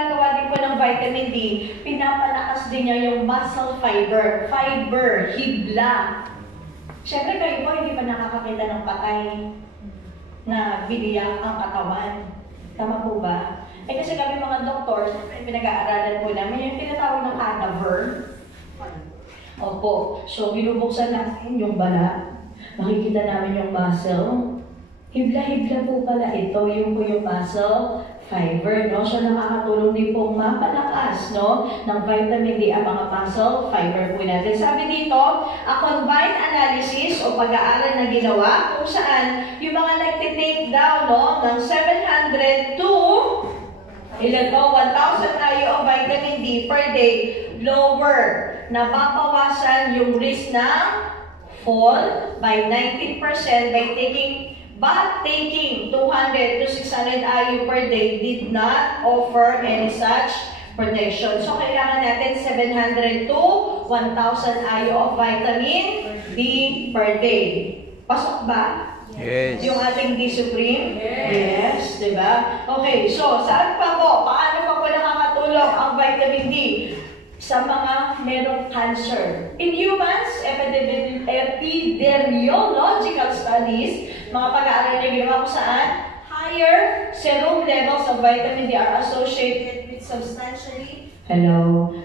ginagawa din po ng vitamin D, pinapalakas din niya yung muscle fiber, hibla. Siyempre kayo po hindi pa nakakakita ng patay na biliyak ang katawan. Tama po ba? Eh kasi kami mga doktor, pinag-aaralan po namin yung tinatawag na cadaver. Opo. So, binubuksan natin yung balat. Makikita namin yung muscle. Hibla-hibla po pala ito. Yung po yung muscle fiber, no? So, nakakatulong din pong mapalakas, no? Ng vitamin D ang mga muscle fiber po natin. Sabi dito, a combined analysis o pag-aaral na ginawa kung saan yung mga nagtitake down, no? Ng 700 to ilan to? 1,000 IU of vitamin D per day, lower. Nababawasan yung risk ng fall by 19% but taking 200 to 600 IU per day did not offer any such protection. So, kailangan natin 700 to 1,000 IU of vitamin D per day. Pasok ba? Yes. Yung ating D Supreme? Yes. Diba? Okay, so saan pa po? Paano pa po nakakatulong ang vitamin D sa mga merong cancer? In humans, epidemiological studies, mga pag-aaral na ginawa kung saan higher serum levels of vitamin D are associated with substantially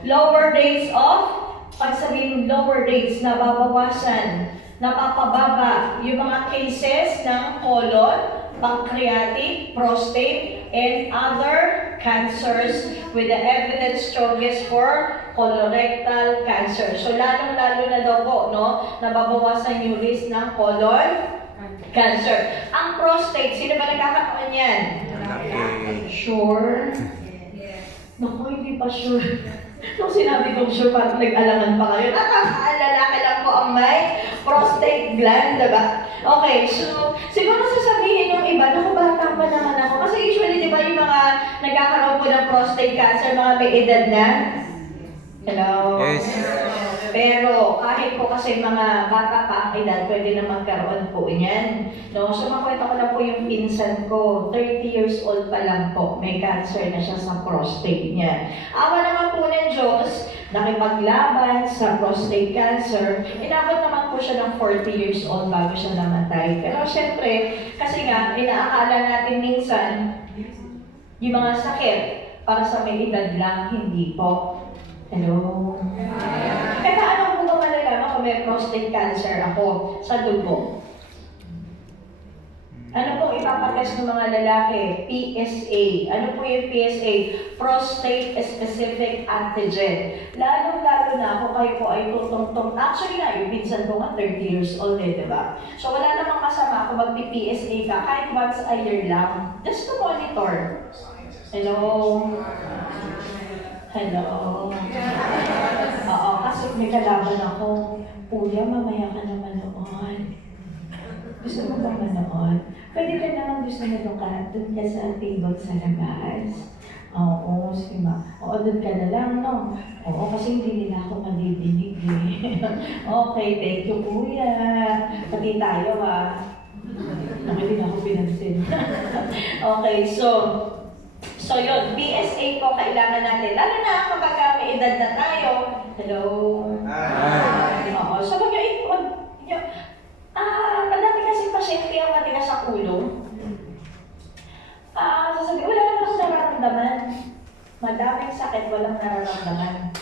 lower rates of, pag sabihin lower rates, nababawasan, napapababa yung mga cases ng colon, pancreatic, prostate, and other cancers with the evidence strongest for colorectal cancer. So, lalong-lalo na daw po, no, nababawasan yung risk ng colon cancer. Ang prostate, sino ba nagkakaroon yan? Sure? Naku, hindi pa sure. Nung sinabi kong sure, parang nag-alangan pa kayo. Lalaki lang po ang may prostate gland, diba? Okay, so, siguro sasabihin yung iba, naku, bata pa naman ako. Kasi usually, di ba, yung mga nagkakaroon po ng prostate cancer, mga may edad na? Hello? Yes. Pero, kahit po kasi mga bata pa ang edad, pwede na magkaroon po niyan. No? So, makwento ko na po yung pinsan ko, 30 years old pa lang po, may cancer na siya sa prostate niya. Awa naman po ng Diyos, nakipaglaban sa prostate cancer, inabot naman po siya ng 40 years old bago siya namatay. Pero syempre, kasi nga, inaakala natin minsan, yung mga sakit, para sa may edad lang, hindi po. Hello? Kaya ano po ba malalaman kung may prostate cancer ako sa dugo? Ano pong ipapatest ng mga lalaki? PSA. Ano po yung PSA? Prostate Specific Antigen. Lalong-lalo na kung kayo po ay tutong-tong. Actually na, yung pinsan ko nga 30 years old eh, diba? So wala namang masama kung mag-PSA ka kahit once a year lang. Just to monitor. Hello? Hello? Oo, kasi may kalaban ako. Kuya, mamaya ka naman noon. Gusto mo ba manood? Pwede ka naman gusto mo doon ka sa table sa labas. Oo, sige ma. Oo, doon ka na lang, no? Oo, kasi hindi nila ako madidinig eh. Okay, thank you, kuya. Pati tayo, ha? Hindi na ako pinansin. Okay, so yun, PSA po kailangan natin. Lalo na kapag may edad na tayo. Hello? Hi! Oo, so madami kasi pasyente ang matigas sa ulo. Sasabihin, wala naman akong nararamdaman. Madaming sakit, walang nararamdaman.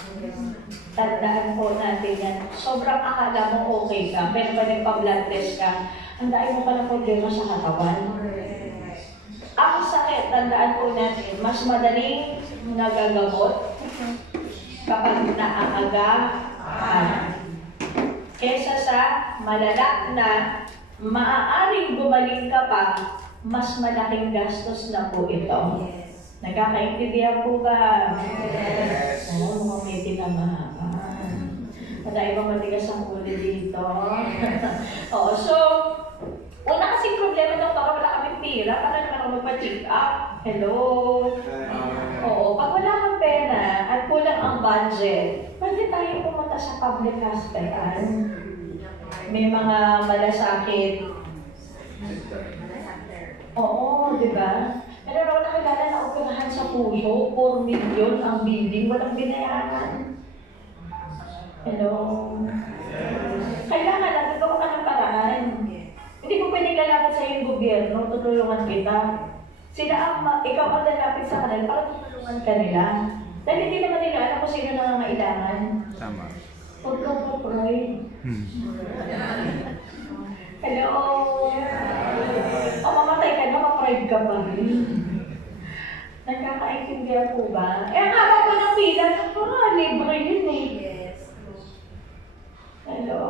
Tandaan po natin yan. Sobrang akala mo okay ka, pero pag nagpa-blood test ka, ang dahil mo pa ng problema sa katawan. Ang sakit, tandaan po natin, mas madaling nagagamot kapag naaagahan. Kesa sa malala na maaaring gumaling ka pa, mas malaking gastos na po ito. Yes. Nagkakaintindihan po ba? Yes. Oo, mga may tinamahan. Madami bang matigas ang ulo dito? Oo, so, una kasing problema ng tao, wala kaming pera, para naman ako magpa-check up. Hello? Oo, pag wala kang pera at kulang ang budget, pwede tayo pumunta sa public hospital. May mga malasakit. Oo, di ba? Pero ako nakilala na operahan sa sa puso, 4 million ang billing, walang binayaran. Hello? Kailangan natin gawa ka ng paraan. Hindi ko pwede lalapit sa yung gobyerno, tutulungan kita. Ikaw ang lalapit sa kanila para tutulungan ka nila. Dahil hindi naman nila alam kung sino nangangailangan. Tama. Huwag kang po-pray. Hello? O mamatay ka na, ma-pride ka pa rin. Nagkakaintindihan po ba? Eh, ang haba pa ng pila, libre yun eh. Hello?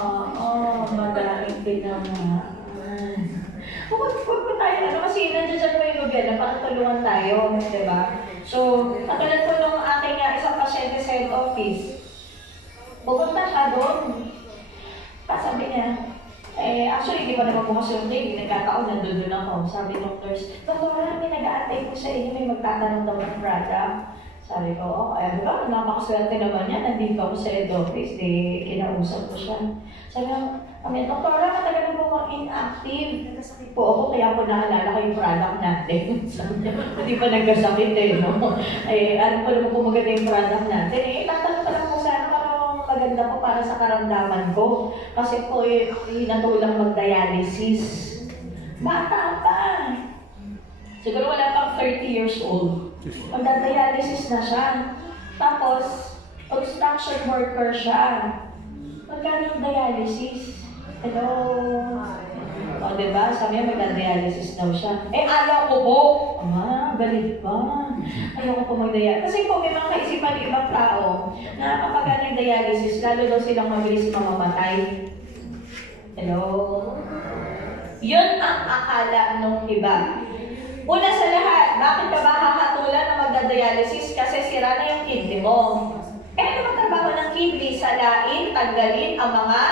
Oo, madaling tinamaan. Huwag po tayo, kasi nandiyan pa yung gobyerno para tulungan tayo, di ba? So, katulad po nung aking isang pasyente sa head office, pupunta siya doon. Sabi niya, actually, di pa nagpabukas yung day, nagkataon, nandun ako. Sabi ng nurse, Doktora, may nag-aantay ko sa inyo, may magtatanong daw ng product. Sabi ko, okay, diba? Napakaswerte naman yan, nandito ako sa head office, kinausap ko siya. Sabi niya, Doktora, matagal na po akong inactive. Nagkasakit po ako, kaya po naalala ko yung product natin. Sabi niya, hindi pa nagkasakit no? Alam po naman po maganda yung product natin. Tatanong ka lang po sana, maganda po para sa karamdaman ko. Kasi po, hinatulang mag-dialysis. Bata pa. Siguro wala pang 30 years old. Magda-dialysis na siya. Tapos, construction worker siya. Magkano yung dialysis? Hello? O, diba? Sabi niya, magda-dialysis daw siya. Ayaw ko po! Galit pa. Ayaw ko po mag-dialysis. Kasi po, may mga kaisipan ng ibang tao na kapag nag-dialysis, lalo daw silang mabilis mamamatay. Hello? Yun ang akala ng iba. Una sa lahat, bakit ka ba hahatulan na magda-dialysis? Kasi sira na yung kidney mo. Ano ang trabaho ng kidney? Salain, tanggalin ang mga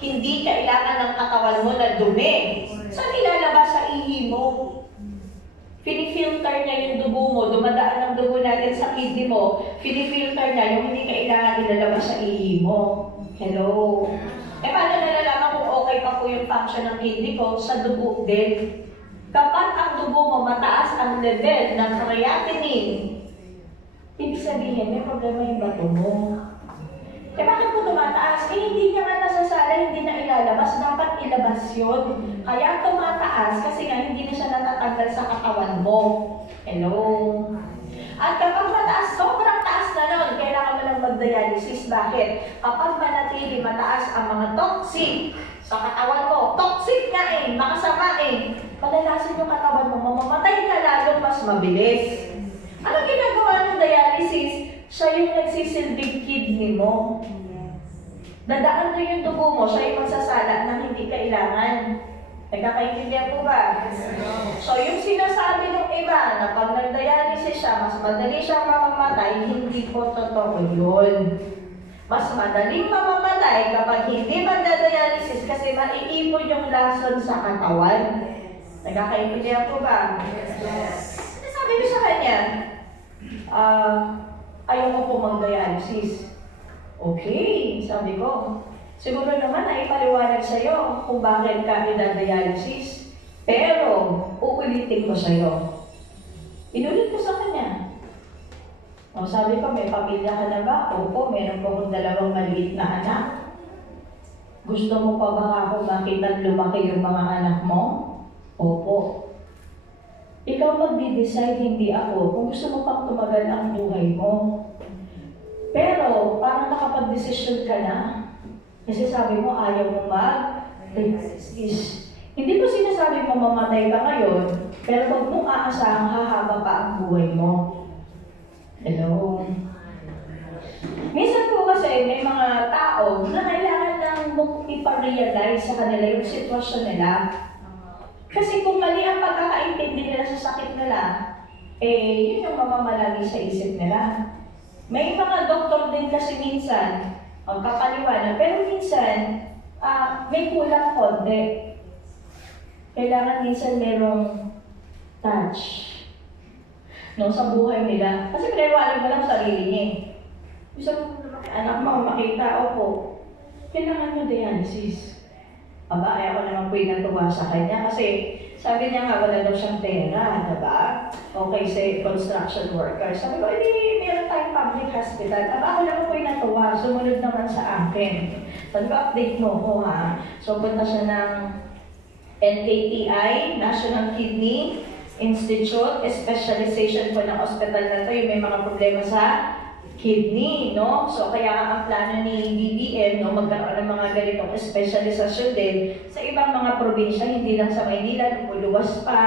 hindi kailangan ng katawan mo na dumi. Saan ilalabas sa ihi mo? Pinifilter niya yung dugo mo, dumadaan ang dugo natin sa kidney mo, pinifilter niya yung hindi kailangan ilalabas sa ihi mo. Hello? Paano nalalaman kung okay pa po yung function ng kidney ko? Sa dugo din. Kapag ang dugo mo mataas ang level ng creatinine, ibig sabihin, may problema yung bato mo. Bakit po tumataas? Hindi niya nga nasasala, hindi na ilalabas. Dapat ilabas yun. Kaya tumataas kasi nga hindi na siya natatanggal sa katawan mo. Hello? At kapag mataas, sobrang taas na nun, kailangan mo lang mag-dialysis. Bakit? Kapag manatili mataas ang mga toxic sa katawan mo, toxic nga makasama palalasin yung katawan mo, mamamatay ka lalo mas mabilis. Ano ginagawa ng dialysis? Siya yung nagsisilbing kidney mo. Dadaan na yung dugo mo, siya yung magsasala ng hindi kailangan. Nagkakaintindihan po ba? So yung sinasabi ng iba na pag nag-dialysis siya, mas madali siyang mamamatay, hindi po totoo yun. Mas madaling mamamatay kapag hindi magda-dialysis kasi maiipon yung lason sa katawan. Nagkakaintindihan po ba? Sabi ko sa kanya, ayaw ko po mag-dialysis. Okay, sabi ko. Siguro naman ay ipaliwanag sa'yo kung bakit ka i-dialysis. Pero, uulitin ko sa'yo. Inulit ko sa kanya. Sabi ko, may pamilya ka na ba? Opo, meron po akong 2 maliit na anak. Gusto mo pa ba ako makita lumaki yung mga anak mo? Opo. Ikaw magdi-decide, hindi ako, kung gusto mo pang tumagal ang buhay mo. Pero, parang nakapag-desisyon ka na. Kasi sabi mo, ayaw mo mag-dialysis. Hindi ko sinasabi mo mamatay ka ngayon, pero huwag mong aasahang hahaba pa ang buhay mo. Hello? Minsan po kasi may mga tao na kailangan lang ipa-realize sa kanila yung sitwasyon nila. Kasi kung mali ang pagkakaintindi nila sa sakit nila, yun yung mamamalagi sa isip nila. May mga doktor din kasi minsan, ang kapaliwanag, pero minsan, may kulang konti. Kailangan minsan merong touch sa buhay nila. Kasi pinaliwanag mo lang sarili niya. Gusto mo anak mo makita, opo, kailangan mo dialysis. Aba, ayaw ko naman po yung natuwa sa kanya kasi Sabi niya nga, wala daw siyang pera, diba? Okay, say, construction worker. Sabi ko, meron tayong public hospital. Ako lang po yung natuwa, sumunod naman sa akin. Sabi ko, update mo ko ha. So, punta siya ng NKTI, National Kidney Institute, specialization po ng hospital na to, yung may mga problema sa kidney, no? So, kaya ang plano ni BBM, no, magkaroon ng mga ganitong specialization din sa ibang mga probinsya, hindi lang sa Maynila, lumuluwas pa,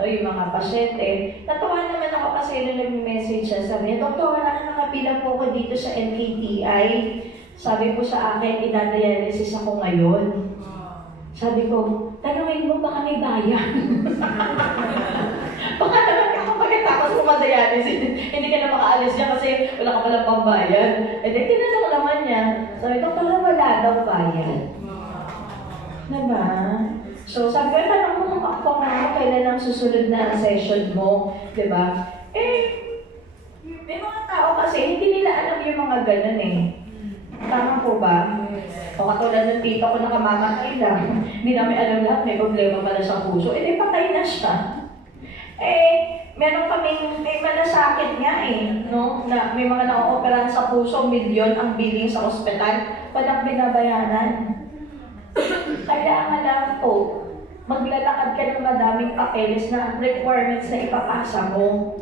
no, yung mga pasyente. Natuwa naman ako kasi nung nag-message siya, sabi niya, Doktor, nakapila po ako dito sa NKTI. Sabi ko sa akin, idadialysis ako ngayon. Sabi ko, tanungin mo, baka may bayan. Baka naman ako pagkatapos kumadialysis, hindi ka na makaalis niya kasi wala ka palang pambayan. E di, tinanong naman niya. Sabi ko, parang wala daw bayan. Diba? So, sabi ko, tanong mo kung kailan ang susunod na session mo. Diba? May mga tao kasi, hindi nila alam yung mga ganun eh. Tama po ba? O katulad ng tito ko nakamamatay lang. Hindi namin alam lahat, may problema pala sa puso. Eh, di patay na siya. Meron kaming, may malasakit nga no? Na may mga na-ooperahan sa puso, milyon ang billing sa ospital. Walang binabayaran. Kaya nga lang po, maglalakad ka ng madaming papeles na requirements na ipapasa mo.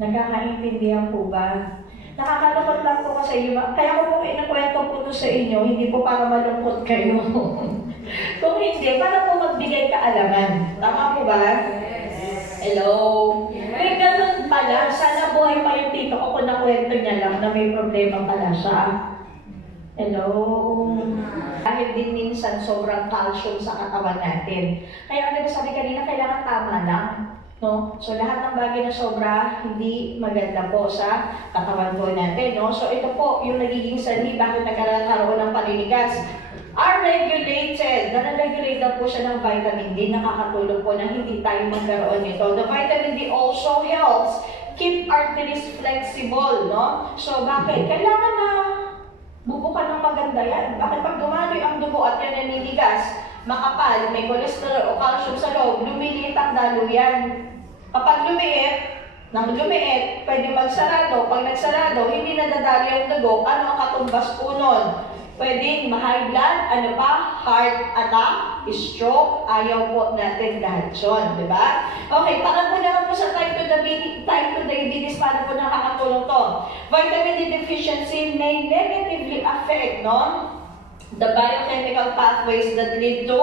Nagkakaintindihan po ba? Nakakalungkot lang po kasi kaya ko po inakwento po ito sa inyo, hindi po para malungkot kayo. Kung hindi, para po magbigay kaalaman. Tama po ba? Hello? May ganun pala. Sana buhay pa yung tito ko kung nakwento niya lang na may problema pala siya. Hello? Dahil din minsan sobrang calcium sa katawan natin. Kaya ano sabi kanina, kailangan tama lang. No? So lahat ng bagay na sobra, hindi maganda po sa katawan po natin. No? So ito po yung nagiging sanhi, bakit nagkaroon ng paninigas. Are regulated. Na-regulate po siya ng vitamin D. Nakakatulong po na hindi tayo magkaroon nito. The vitamin D also helps keep arteries flexible. No? So bakit? Kailangan na bubukan ng maganda yan. Bakit pag dumaloy ang dugo at yan naninigas, makapal, may cholesterol o calcium sa loob, lumiliit ang daluyan. Kapag lumiit, pwede magsarado. Pag nagsarado, hindi nadadali ang dugo. Ano ang katumbas po nun? Pwede ma-high blood, heart attack, stroke, ayaw po natin lahat yun, di ba? Okay, para po naman po sa type 2 diabetes, paano po nakakatulong to? Vitamin D deficiency may negatively affect, no? The biochemical pathways that lead to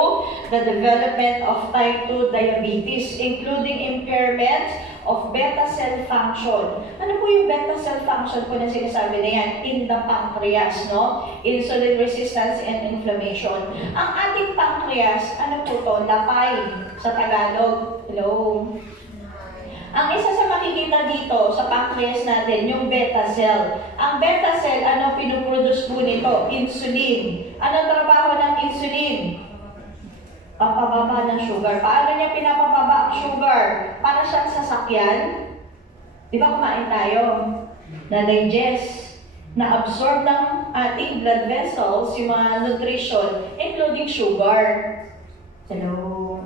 the development of type 2 diabetes, including impairment of beta cell function. Ano po yung beta cell function po na sinasabi na yan? In the pancreas, no? Insulin resistance and inflammation. Ang ating pancreas, ano po to? Lapay sa Tagalog. Hello? Ang isa sa makikita dito sa pancreas natin, yung beta cell. Ang beta cell, ano pinuproduce po nito? Insulin. Anong trabaho ng insulin? Pampababa ng sugar. Paano niya pinapababa ang sugar? Para siyang sasakyan. Di ba kumain tayo? Na-digest, na-absorb ng ating blood vessels, yung mga nutrition, including sugar. Hello?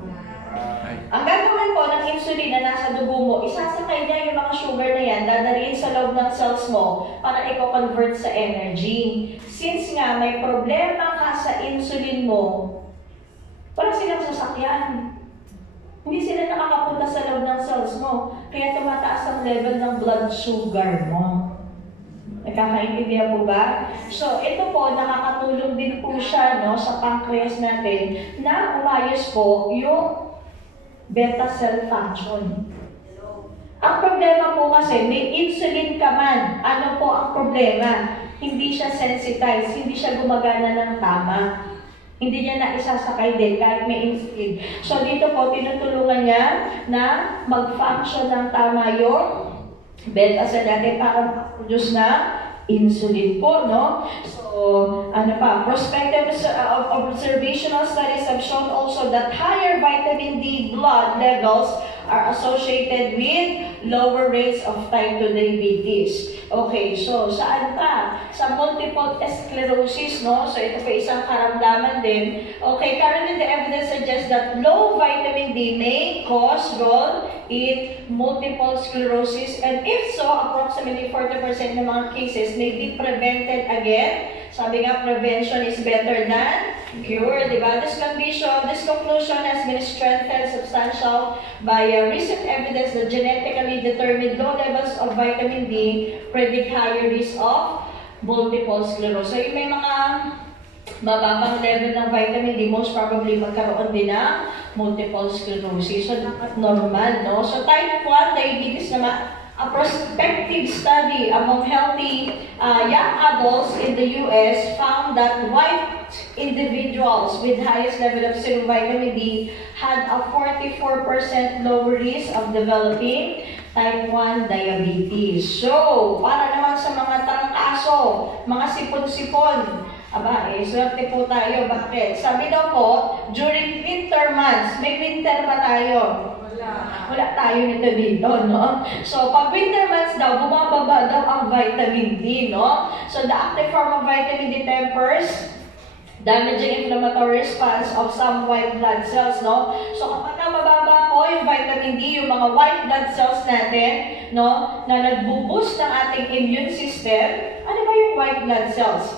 Ang gagawin po ng insulin na nasa dugo mo, isasakay niya yung mga sugar na yan, dadalhin sa loob ng cells mo para i-convert sa energy. Since nga may problema ka sa insulin mo, wala silang sasakyan. Hindi sila nakakapunta sa loob ng cells mo, kaya tumataas ang level ng blood sugar mo. Nagkakaintindihan po ba? So, ito po, nakakatulong din po siya sa pancreas natin na umayos po yung beta cell function. Ang problema po kasi, may insulin ka man. Ano po ang problema? Hindi siya sensitized, hindi siya gumagana ng tama. Hindi niya na isasakay din kahit may insulin. So dito po, tinutulungan niya na mag-function ng tama yung beta cell natin para mag-produce na insulin po, no? So, ano pa? Prospective observational studies have shown also that higher vitamin D blood levels are associated with lower rates of type 2 diabetes. Okay, so saan pa? Sa multiple sclerosis, no? So ito pa isang karamdaman din. Okay, currently the evidence suggests that low vitamin D may cause role in multiple sclerosis, and if so, approximately 40% ng mga cases may be prevented again. Sabi nga, prevention is better than cure, di ba? This conclusion has been strengthened substantial by recent evidence that genetically determined low levels of vitamin D predict higher risk of multiple sclerosis. So, yung may mga mababang level ng vitamin D, most probably magkaroon din ng multiple sclerosis. So, normal, no? So, type 1 diabetes naman, a prospective study among healthy young adults in the US found that white individuals with highest level of serum vitamin D had a 44% lower risk of developing type 1 diabetes. So, para naman sa mga trangkaso, mga sipon-sipon, swerte po tayo. Bakit? Sabi daw po, during winter months, may winter ba tayo? Wala tayo nito dito, no? So, pag winter months daw, bumababa daw ang vitamin D, no? So, the active form of vitamin D tempers damaging inflammatory response of some white blood cells, no? So, kapag mababa po yung vitamin D, yung mga white blood cells natin, no, na nagbo-boost ng ating immune system, ano ba yung white blood cells?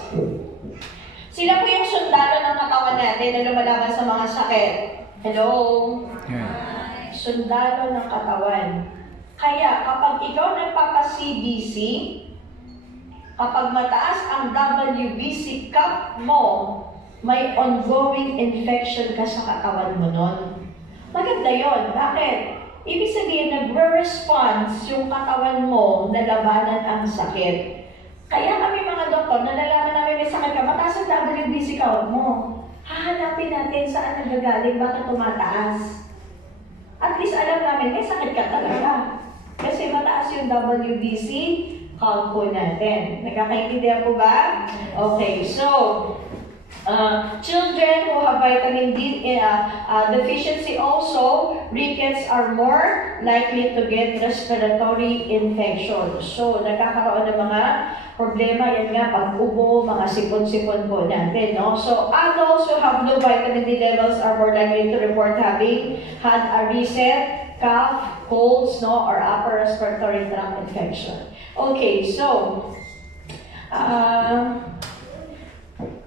Sila po yung sundalo ng katawan natin na lumalaban sa mga sakit. Hello? Yeah. Sundalo ng katawan. Kaya kapag ikaw nagpapa-CBC, kapag mataas ang WBC count mo, may ongoing infection ka sa katawan mo nun. Maganda yun. Bakit? Ibig sabihin, nagre-response yung katawan mo na labanan ang sakit. Kaya kami mga doktor, nalalaman namin may sakit ka, mataas ang WBC count mo. Hahanapin natin saan nagagaling, bakit tumataas. At least alam namin, may sakit ka talaga. Kasi mataas yung WBC count po natin. Nagkakaintindihan po ba? Okay, so, children who have vitamin D deficiency also, rickets are more likely to get respiratory infection. So, nagkakaroon ng mga problema, yan nga, pag-ubo, mga sipon-sipon po natin, no? So, adults who have low vitamin D levels are more likely to report having had a recent cough, colds, no, or upper respiratory tract infection. Okay, so,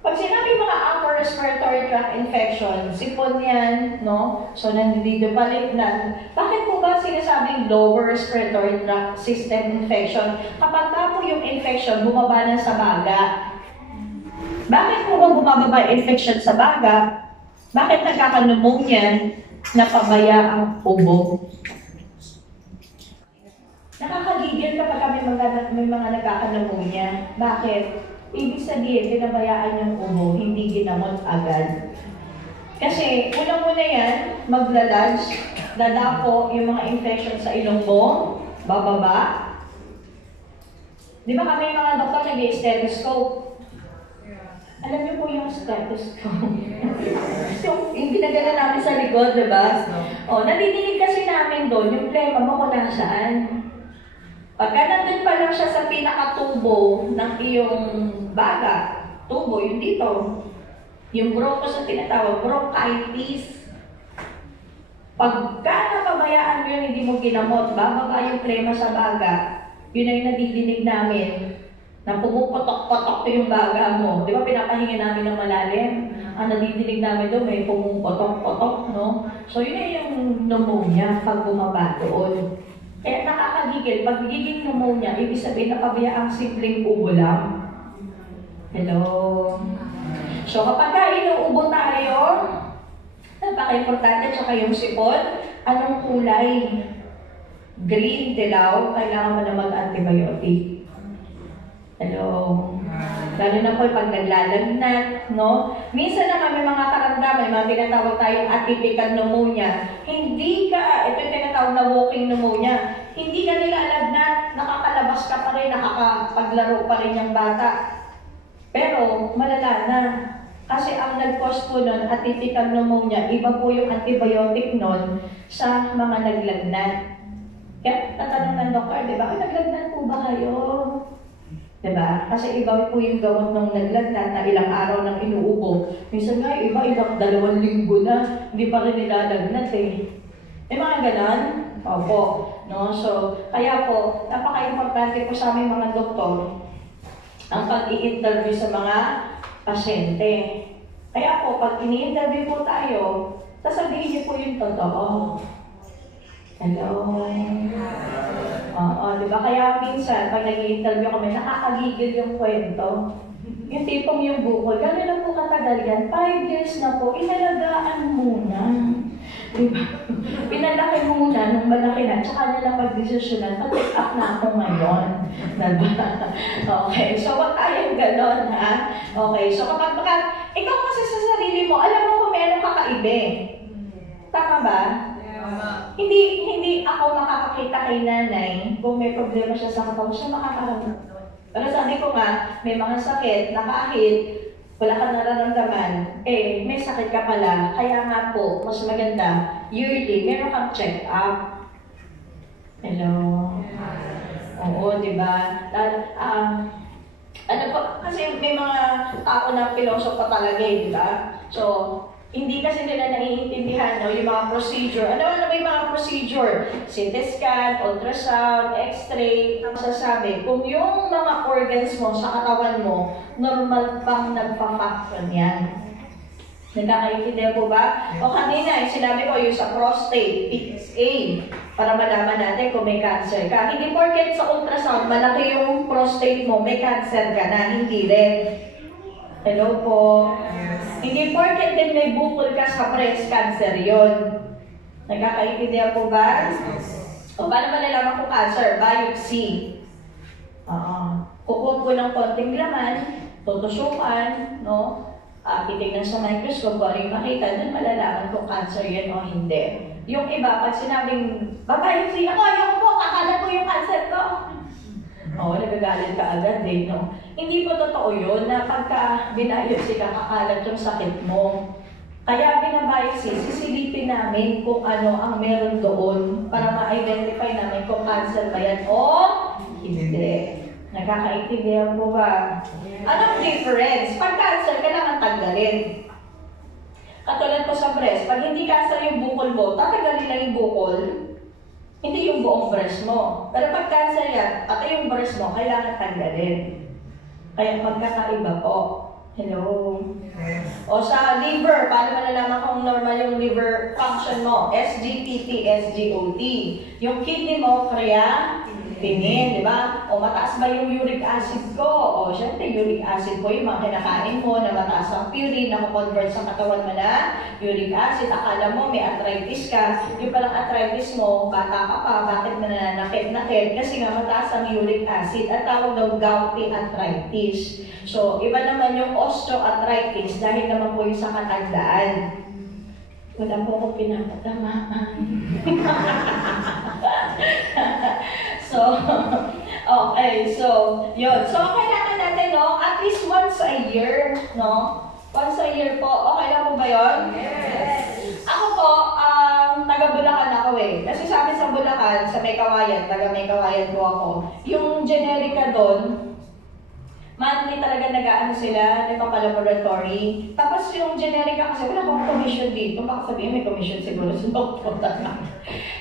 pag sinabi mga upper respiratory tract infection, sipon yan, no? So, nandito balik na. Bakit po ba sinasabing lower respiratory tract system infection? Kapag po yung infection, bumaba na sa baga. Bakit po ba bumababa yung infection sa baga? Bakit nagkaka-pneumonia na pabaya ang ubo? Nakakagigil kapag may mga nagkaka-pneumonia. Bakit? Ibig sabihin, pinabayaan yung ubo, hindi ginamot agad. Kasi, unang-una yan, maglalodge, dadapo yung mga infection sa ilong mo, bababa. Di ba kami mga doktor nag-stethoscope? Alam niyo po yung stethoscope. Yung ginagana namin sa likod, di ba? Nadidinig kasi namin doon, yung plema mo kung nasaan. Pagka nandun pa lang siya sa pinakatubo ng iyong baga, tubo, yung dito, yung bronchus na tinatawag, bronchitis. Pagka napabayaan mo yun, hindi mo ginamot, bababa yung plema sa baga, yun ay nadidinig namin, na pumupotok-potok yung baga mo. Di ba pinapahinga namin ng malalim? Ang nadidinig namin doon, may pumupotok-potok, no? So yun ay yung pneumonia pag bumaba doon. Kaya nakakagigil. Pag giging pneumonia, ibig sabihin napabayaan ang simpleng ubo lang. Hello? So kapag inuubo tayo, napaka-importante, tsaka yung sipon, anong kulay? Green, dilaw, kailangan mo na mag-antibiotic. Hello? Lalo na po pag naglalagnat, no? Minsan na kami mga karamdaman, mga tinatawag tayong atypical pneumonia. Hindi ka, ito yung tinatawag na walking pneumonia. Hindi ka nilalagnat, nakakalabas ka pa rin, nakakapaglaro pa rin yung bata. Pero malala na. Kasi ang nag-cause po nun, atypical pneumonia, iba po yung antibiotic nun sa mga naglagnat. Kaya tatanong ng doktor, di ba? Naglagnat po ba kayo? Di ba? Kasi iba po yung gamot nung naglagnat na ilang araw nang inuubo. Minsan nga, iba 2 linggo na, hindi pa rin nilalagnat eh. May mga ganon? Opo. No? So, kaya po, napaka-importante po sa aming mga doktor ang pag-i-interview sa mga pasyente. Kaya po, pag ini-interview po tayo, sasabihin niyo po yung totoo. Hello? Oo, di ba? Kaya minsan, pag nag-i-interview kami, nakakagigil yung kwento. Yung tipong yung bukol, gano'n na po katagal yan. 5 years na po, inalagaan muna. Diba? Pinalaki mo muna nung malaki na, tsaka na lang mag-desisyonan, mag-pick up na ako ngayon. Diba? Okay, so wag tayong ganon, ha? Okay, so kapag ikaw kasi sa sarili mo, alam mo kung meron kakaiba. Tama ba? Hindi ako makakakita kay nanay kung may problema siya sa katawan, siya makakaramdam. Pero sabi ko nga, may mga sakit na kahit wala ka nararamdaman, may sakit ka pala. Kaya nga po, mas maganda, yearly, meron kang check-up. Hello? Oo, di ba? Ano po, kasi may mga tao na pilosopo talaga, di ba? So, hindi kasi nila naiintindihan yung mga procedure. Ano may mga procedure? CT scan, ultrasound, x-ray. Ang sasabi, kung yung mga organs mo sa katawan mo, normal pang nagpa-function yan. Nagkakaintindihan po ba? O kanina, sinabi ko yung sa prostate, PSA, para malaman natin kung may cancer ka. Hindi porket sa ultrasound, malaki yung prostate mo, may cancer ka na, hindi rin. Hello po. Hindi porket din may bukol ka sa breast cancer yon. Nagkakaintindihan po ba? O paano malalaman kung cancer? Biopsy. Kukuha po ng konting laman, tutusukan, no? Titignan sa microscope, kung ano yung makita, dun malalaman kung cancer yan o hindi. Yung iba, pag sinabing, biopsy, ayoko po, kakala ko yung cancer ko. Nagagalit ka agad eh, no? Hindi po totoo yun na pagka binayopsy ka, kakalat yung sakit mo. Kaya binabiopsy, sisilipin namin kung ano ang meron doon para ma-identify namin kung cancer ba yan o hindi. Nakakaintindihan po ba? Anong difference? Pag cancer, kailangan tanggalin. Katulad po sa breast, pag hindi cancer yung bukol mo, tatanggalin lang yung bukol. Hindi yung buong breast mo. Pero pag cancer yan, pati yung breast mo, kailangan tanggalin. Kaya magkakaiba po. Hello? O sa liver, paano malalaman kung normal yung liver function mo? SGPT, SGOT. Yung kidney mo, creatinine, di ba? O mataas ba yung uric acid ko? O syempre, uric acid ko yung mga kinakain mo na mataas ang purine, na convert sa katawan mo na uric acid. Akala mo may arthritis ka. Yung palang arthritis mo, bata ka pa, bakit nananakit-nakit? Kasi nga mataas ang uric acid at tawag daw gouty arthritis. So, iba naman yung osteoarthritis dahil naman po yung sa katandaan. Wala po akong pinapatamaan. So, okay. So, yun. So, kailangan natin, no? At least once a year, no? Once a year po. Okay lang po ba yun? Yes. Ako po, taga-Bulacan ako eh. Kasi sa amin sa Bulacan, sa May Kawayan, taga-May Kawayan po ako. Yung generica doon, monthly talaga nag-aano sila, nagpapalaboratory. Tapos yung generica kasi wala akong commission dito. Baka sabihin may commission siguro sa doktor.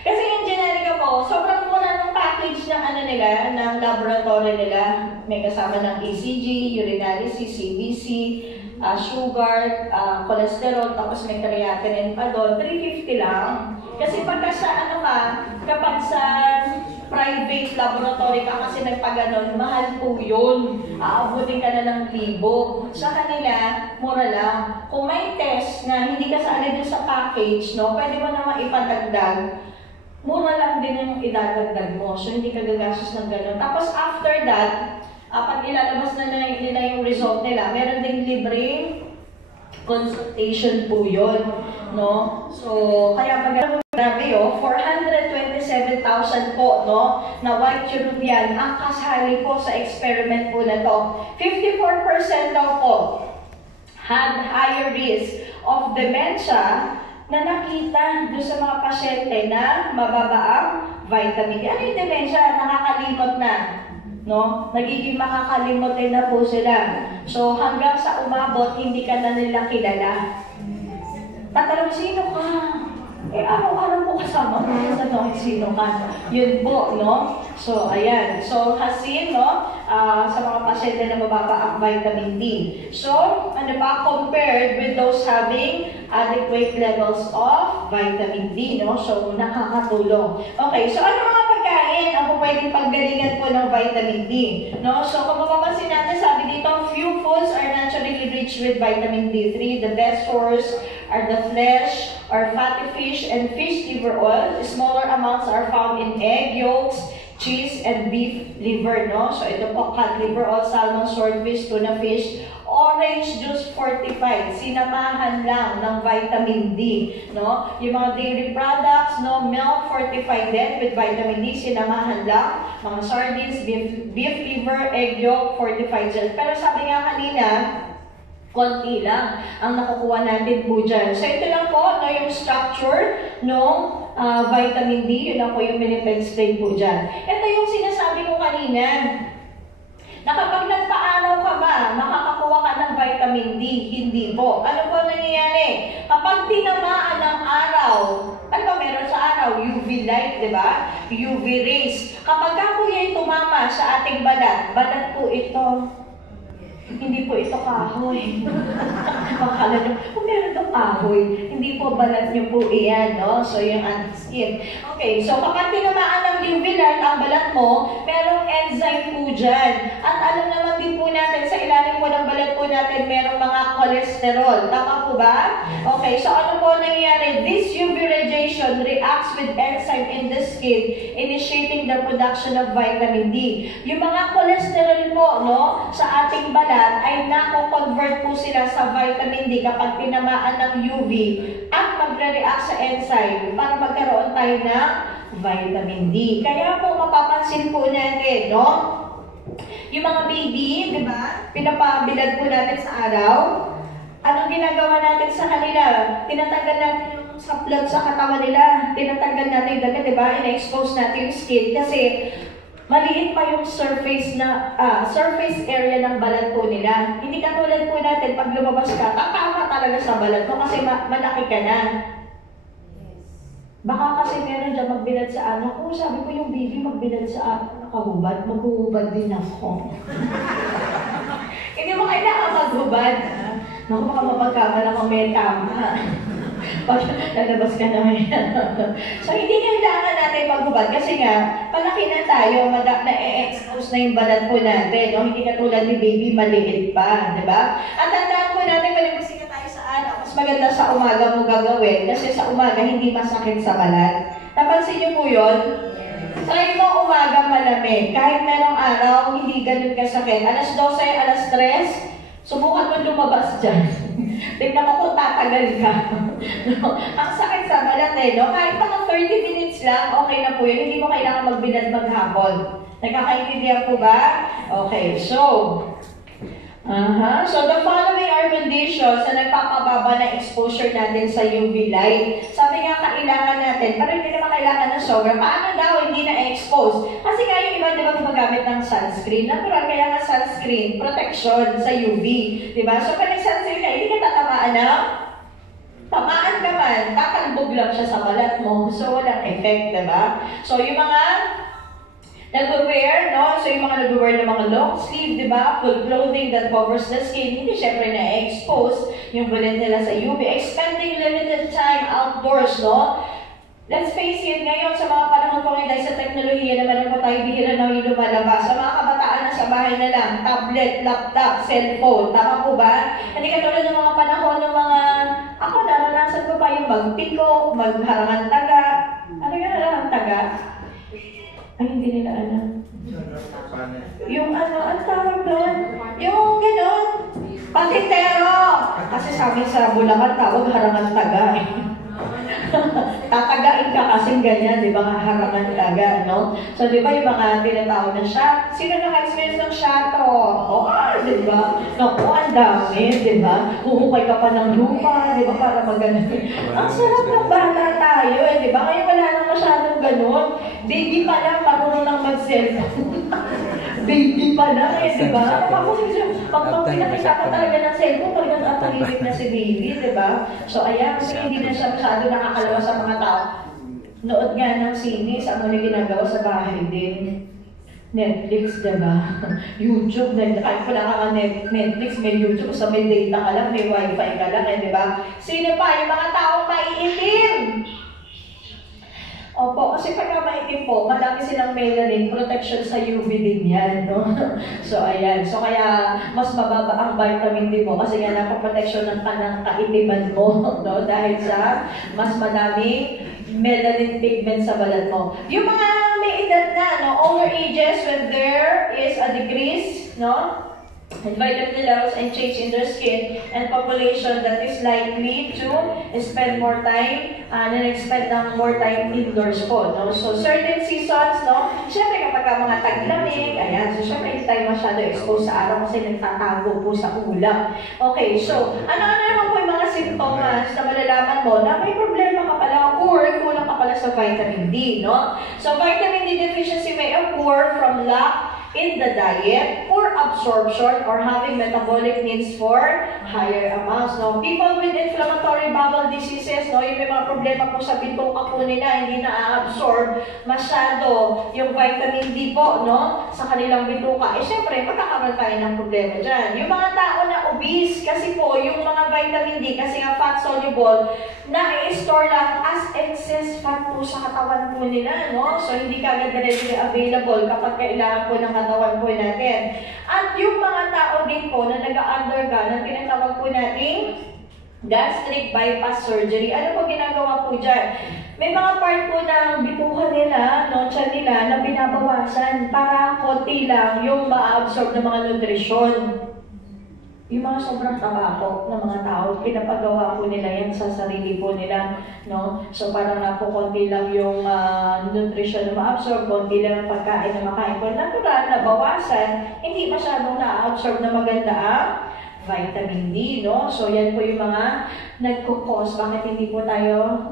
Kasi yung generica po, sobrang mura ng package ng ano nila, ng laboratory nila. May kasama ng ECG, urinalysis, CBC, sugar, cholesterol, tapos may creatinine pa doon. 350 lang. Kasi pagka sa ano ka, kapag sa private laboratory ka kasi nagpaganon, mahal po yun. Aabutin ka na ng 1,000. Sa kanila, mura lang. Kung may test na hindi ka sali dun sa package, no, pwede mo naman ipadagdag. Mura lang din yung idadagdag mo. So, hindi ka gagastos ng ganon. Tapos, after that, pag ilalabas na nila yung result nila, meron ding libreng consultation po yun. No? So, kaya pag grabe 427,000 po, no, na white European ang kasali po sa experiment po na to. 54% daw po had higher risk of dementia na nakita doon sa mga pasyente na mababa ang vitamin D. Ano yung dementia? Nakakalimot na. No? Nagiging makakalimot din na po sila. So, hanggang sa umabot, hindi ka na nila kilala. Tatanong, sino ka? Araw-araw mo kasama mo sa sino ka? Yun po, no? So, ayan. So, hasin, no? Sa mga pasyente na mababa ang vitamin D. So, ano ba? Compared with those having adequate levels of vitamin D, no? So, nakakatulong. Okay, so ano mga pagkain ang pwedeng paggalingan po ng vitamin D? No? So, kung mapapansin natin, sabi dito, few foods are naturally rich with vitamin D3. The best source are the flesh or fatty fish and fish liver oil. Smaller amounts are found in egg yolks, cheese, and beef liver, no? So, ito po, cod liver oil, salmon, swordfish, tuna fish, orange juice fortified, sinamahan lang ng vitamin D, no? Yung mga dairy products, no? Milk fortified din with vitamin D, sinamahan lang. Mga sardines, beef liver, egg yolk, fortified gel. Pero sabi nga kanina, konti lang ang nakukuha natin po dyan. So, ito lang po, no, yung structure ng vitamin D. Yun lang po yung minip-explain po dyan. Ito yung sinasabi ko kanina, na kapag nagpaaraw ka ba, makakakuha ka ng vitamin D? Hindi po. Ano po nangyayari? Kapag tinamaan ng araw, ano ba meron sa araw? UV light, di ba? UV rays. Kapag ako yung tumama sa ating balat po ito. Hindi po ito kahoy. Makakala nyo, kung meron itong kahoy, hindi po balat nyo po iyan, no? So, yung anti-skin. Okay, so kapag tinamaan ng UV light ang balat mo, merong enzyme po dyan. At alam naman din po natin, sa ilalim po ng balat po natin, merong mga cholesterol. Tama po ba? Okay, so ano po nangyayari? This UV radiation reacts with enzyme in the skin, initiating the production of vitamin D. Yung mga cholesterol po, no, sa ating balat, ay nako-convert po sila sa vitamin D kapag tinamaan ng UV at magre-react sa enzyme para magkaroon tayo ng vitamin D. Kaya po mapapansin po natin, no? Yung mga baby, di ba? Pinapabilad po natin sa araw. Anong ginagawa natin sa kanila? Tinatanggal natin yung saplot sa katawan nila. Tinatanggal natin yung dagat, di ba? Ina-expose natin yung skin kasi maliit pa yung surface area ng balat po nila. Hindi katulad po natin, pag lumabas ka, tatama talaga sa balat mo kasi malaki ka na. Baka kasi meron dyan magbilad sa anak ko. Sabi ko yung baby magbilad sa nakahubad, maghuhubad din ako. Hindi mo kailangan maghubad. Naku, baka mapagkamala kung may tama. Pag lalabas ka naman yan. So, hindi kailangan natin maghubad kasi nga, palaki na tayo, na-expose na yung balat po natin. No? Hindi katulad ni baby, maliit pa. Diba? At tandaan po natin, kung nagpasika tayo sa araw, mas maganda sa umaga mo gagawin kasi sa umaga hindi masakit sa balat. Napansin niyo po yun? Try mo umaga malamig. Kahit merong araw, hindi ganun kasakit. Alas 12, alas 3, subukan mo lumabas dyan. Tignan mo kung tatagal ka. No? Ang sakit sa balat no? Kahit mga 30 minutes lang, okay na po yun. Hindi mo kailangan magbilad maghapon. Nagkakaintindihan po ba? Okay, so the following are conditions na nagpapababa ng exposure natin sa UV light. Sabi nga, kailangan natin, pero hindi naman kailangan ng sobra. Paano daw hindi na-expose? Kasi nga yung iba, di ba, gumagamit ng sunscreen. Natural, kaya nga sunscreen, protection sa UV. Di ba? So, pag nag-sunscreen ka, hindi ka tatamaan na tamaan ka man, tatalbog lang siya sa balat mo. So, walang effect, di ba? So, yung mga nag-wear, no? So, yung mga nag-wear ng mga long sleeve, di ba? Full clothing that covers the skin, hindi syempre na-expose yung balat nila sa UV. Spending limited time outdoors, no? Let's face it, ngayon sa mga panahon po ngayon, dahil sa teknolohiya naman po tayo bihira na yung lumalabas. Sa mga kabataan na sa bahay na lang, tablet, laptop, cellphone, tama po ba? Hindi katulad ng mga panahon ng mga, ako naranasan ko pa yung magpiko, magharangan taga. Ano yung harangan taga? Ay, hindi nila alam. Yung ang tawag doon, yung gano'n, patintero. Kasi sa amin sa Bulacan, tawag harangan taga. Tatagain ka kasing ganyan, di ba? Harangan ka agad, no? So, di ba yung mga tinatawag na shot? Sino naka-experience ng shato? Oo, di ba? Naku, ang dami, di ba? Huhukay ka pa ng lupa, di ba? Para maganda. Ang sarap ng bata tayo, di ba? Ngayon wala nang masyadong ganun. Baby pa lang, marunong nang mag-cellphone. Baby pa lang di ba? Pag pinakita ka talaga ng cellphone, talagang natahimik na si baby, di ba? So, ayan, kasi hindi na siya masyado nakakalawa sa mga tao. Nood nga ng sinis, ano na ginagawa sa bahay din? Netflix, di ba? YouTube, kahit wala ka Netflix, may YouTube, so may data ka lang, may wifi ka lang, di ba? Sino pa? Yung mga taong maiitim! Opo, kasi pagka maitim po, madami silang melanin, protection sa UV din yan, no? So, ayan. So, kaya mas mababa ang vitamin D mo kasi nga napaprotection ng kanang kaitiman mo, no? Dahil sa mas madaming melanin pigment sa balat mo. Yung mga may edad na, no? Older ages, when there is a decrease, no? And vitamin levels and change in their skin and population that is likely to spend more time spend ng more time indoors po, no? So, certain seasons, no? Siyempre, kapag mga taglamig, ayan, so siyempre, hindi tayo masyado exposed sa araw kasi nagtatago po sa ulap. Okay, so, ano-ano naman po yung mga symptoms na malalaman mo na may problema ka pala or kulang ka pala sa vitamin D, no? So, vitamin D deficiency may occur from lack in the diet, poor absorption, or having metabolic needs for higher amounts. No? People with inflammatory bowel diseases, no? Yung may mga problema po sa bituka po nila, hindi na-absorb masyado yung vitamin D po, no? Sa kanilang bituka. Eh, syempre, magkakaroon tayo ng problema dyan. Yung mga tao na obese, kasi po, yung mga vitamin D, kasi nga fat-soluble, na-i-store lang as excess fat po sa katawan po nila, no? So, hindi kagad readily available kapag kailangan po ng katawan po natin. At yung mga tao din po na nag-undergo ng tinatawag po nating gastric bypass surgery. Ano po ginagawa po dyan? May mga part po ng bituka nila, no, tiyan nila, na binabawasan para konti lang yung ma-absorb ng mga nutrisyon. Yung mga sobrang taba po ng mga tao, pinapagawa po nila yan sa sarili po nila, no? So, parang na po konti lang yung nutrition na ma-absorb, konti lang ang pagkain na makain po. Natural na bawasan, hindi masyadong na-absorb na maganda ang vitamin D, no? So, yan po yung mga nagkukos. Bakit hindi po tayo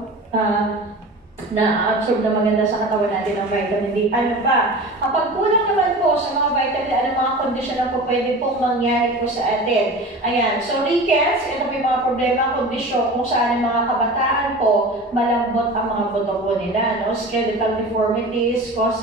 na-absorb na maganda sa katawan natin ng vitamin D. Ano pa? Kapag kulang naman po sa mga vitamin D, anong mga kondisyon na po pwede pong mangyari po sa atin? Ayan. So, rickets, ito po yung mga problema, kondisyon kung saan ang mga kabataan po, malambot ang mga buto po nila. No? Skeletal deformities caused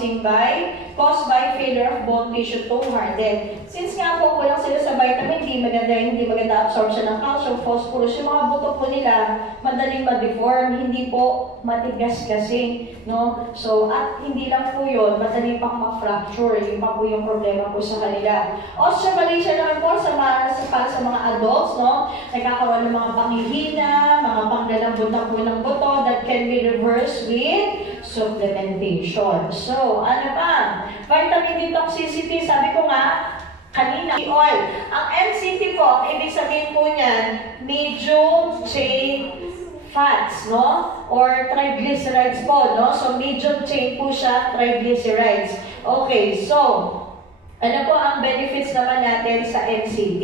by failure of bone tissue to harden. Since nga po kulang sila sa vitamin D, hindi maganda absorption ng calcium, phosphorus, yung mga buto po nila, madaling ma-deform, hindi po matigas kasi, no? So, at hindi lang po yun, madali pang ma-fracture, yung pa po yung problema po sa kanila. Osteomalacia naman po para sa mga adults, no? Nagkakaroon ng mga panghihina, mga panglalambot na po ng buto that can be reversed with supplementation. So, ano pa? Vitamin D toxicity, sabi ko nga, kanina, oil. Ang MCT po, ibig sabihin po niyan, medium chain fats, no? Or triglycerides po, no? So, medium chain po siya, triglycerides. Okay, so, ano po ang benefits naman natin sa NCT?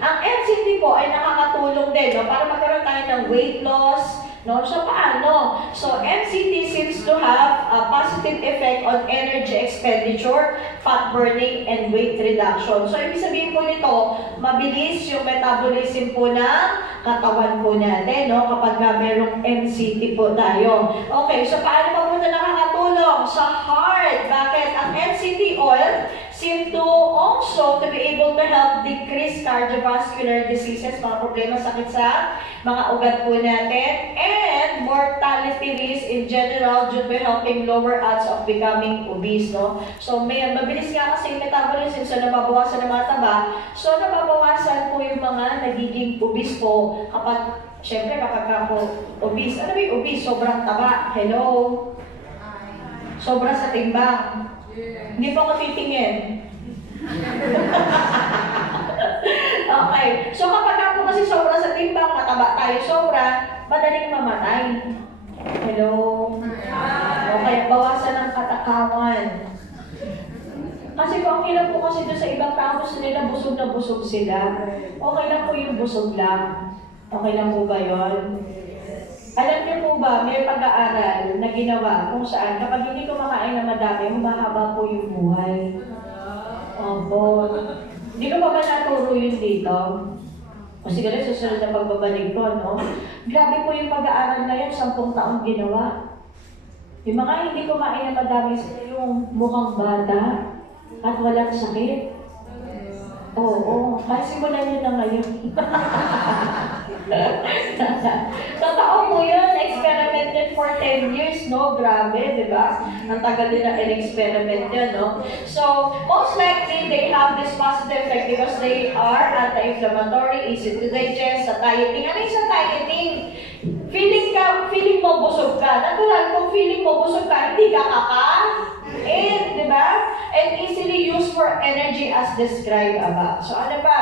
Ang NCT po ay nakakatulong din, no? Para magkaroon tayo ng weight loss, no? So, paano? So, NCT seems to have a positive effect on energy expenditure, fat burning, and weight reduction. So, ibig sabihin po nito, mabilis yung metabolism po ng katawan po natin, no? Kapag merong NCT po tayo. Okay, so paano pa po ito nakakatulong? Sa heart. Bakit? Ang NCT oil seem to also to be able to help decrease cardiovascular diseases, mga problema sakit sa mga ugat po natin, and mortality risk in general due to helping lower odds of becoming obese, no? So, mabilis nga kasi yung metabolism, so nababawasan ng mga taba, so nababawasan po yung mga nagiging obese po kapag, syempre kapag ka po obese, ano ba yung obese? Sobrang taba. Hello? Sobra sa timbang. Hindi po ako titingin. Okay. So kapag ako kasi sobra sa timbang, mataba tayo sobra, madaling mamatay. Hello? O kaya bawasan ng katakawan. Kasi kung ang hirap po kasi doon sa ibang tao, gusto nila busog na busog sila. Okay lang po yung busog lang. Okay lang po ba yun? Alam niyo po ba, may pag-aaral na ginawa kung saan kapag hindi kumakain na madami, humahaba po yung buhay. Opo. Hindi ko pa ba naturo yun dito? O siguro susunod na pagbabalik ko, no? Grabe po yung pag-aaral na yun, 10 taong ginawa. Yung mga hindi kumain na madami sila yung mukhang bata at walang sakit. Oo, kasi simulan nyo na ngayon. Totoo po yun, experimented for 10 years, no? Grabe, di ba? Ang tagal nila in-experiment yun, no? So, most likely, they have this positive effect because they are anti-inflammatory, easy to digest, satiating. Ano yung satiating? Feeling mo busog ka. Natural, kung feeling mo busog ka, hindi ka kakain, di ba? And easily used for energy as described above. So ano pa?